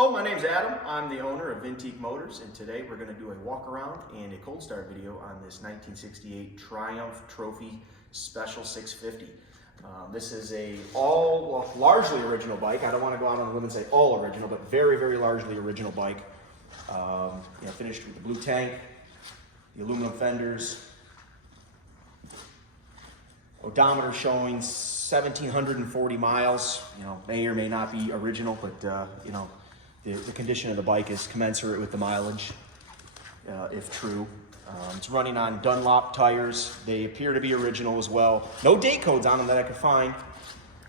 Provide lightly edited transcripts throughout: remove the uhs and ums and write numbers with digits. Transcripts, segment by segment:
Hello, my name's Adam. I'm the owner of Vintique Motors, and today we're going to do a walk around and a cold start video on this 1968 Triumph Trophy Special 650. This is a largely original bike. I don't want to go out on a limb and say all original, but very, very largely original bike. Finished with the blue tank, the aluminum fenders, odometer showing 1,740 miles. May or may not be original, but the condition of the bike is commensurate with the mileage, if true. It's running on Dunlap tires. They appear to be original as well. No date codes on them that I could find,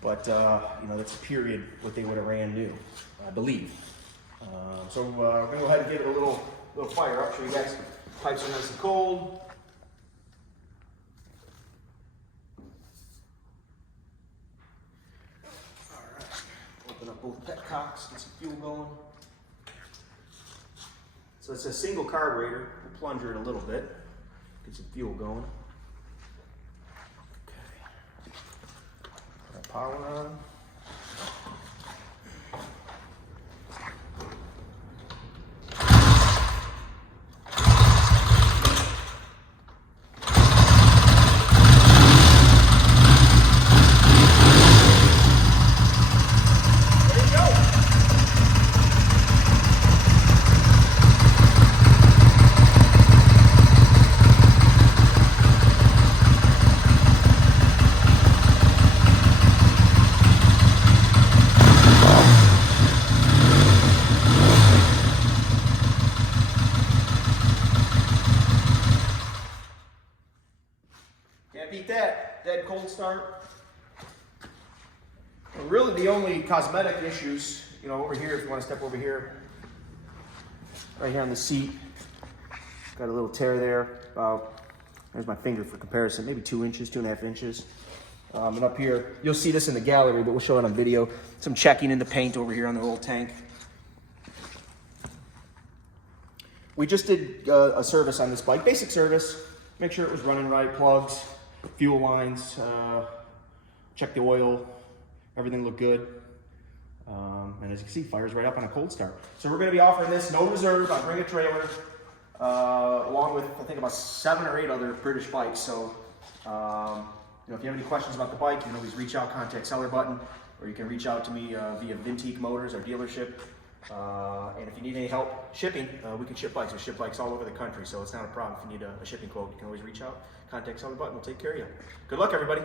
but that's a period what they would have ran new, I believe. So we're gonna go ahead and give it a little fire up. Show you guys. Pipes are nice and cold. All right. Open up both petcocks. Get some fuel going. So it's a single carburetor. We'll plunger it a little bit. Get some fuel going. Okay. Got power on. Can't beat that. Dead cold start. Well, really the only cosmetic issues, over here, if you want to step over here, right here on the seat, got a little tear there, there's my finger for comparison, maybe 2 inches, 2.5 inches. And up here, you'll see this in the gallery, but we'll show it on video. Some checking in the paint over here on the old tank. We just did a service on this bike, basic service. Make sure it was running right, plugs, fuel lines, check the oil, everything looked good. And as you can see, fires right up on a cold start. So we're gonna be offering this, no reserve, on Bring a Trailer, along with, I think, about 7 or 8 other British bikes. So, if you have any questions about the bike, you can always reach out, contact seller button, or you can reach out to me via Vintique Motors, our dealership. And if you need any help shipping, we can ship bikes. We ship bikes all over the country, so it's not a problem. If you need a shipping quote, you can always reach out, contact seller button. We'll take care of you. Good luck, everybody.